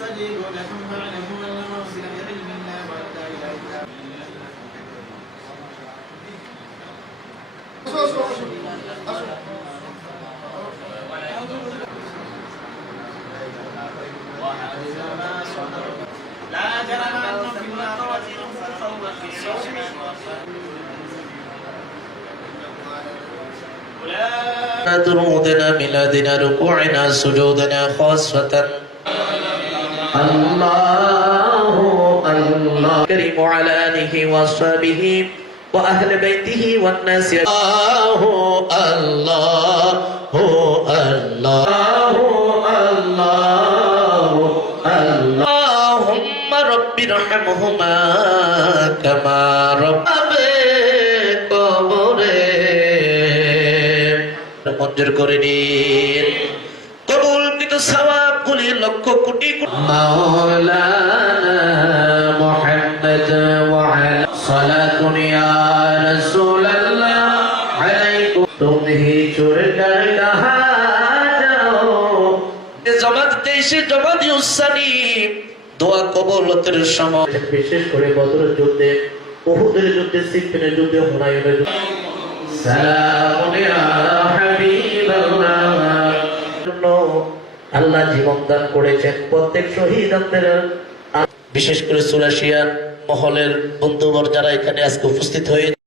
يستجيب لكم فاعلموا أن مرسل بعلم الله وأن لا إله إلا هو. لا جرم أنهم في الآخرة هم فوق أولئك درودنا ميلادنا ركوعنا سجودنا خاصة. الله الله كريم على آله وأصحابه وأهل بيته والناس الله الله الله الله اللهم رب ارحمهما كما ربنا কবরে মঞ্জুর করে নিন কবুলকৃত কোটি লক্ষ কোটি দোয়া কবলতের সময়। বিশেষ করে বদরের যুদ্ধে বহুদের যুদ্ধে সিফিনের যুদ্ধে হুনায়ুনের যুদ্ধে। সালামুন ইয়া হাবিবাল্লাহ। আল্লাহ জীবন দান করেছেন। প্রত্যেক শহীদ বিশেষ করে সুরাশিয়ার মহলের বন্ধুবর যারা এখানে আজকে উপস্থিত হয়ে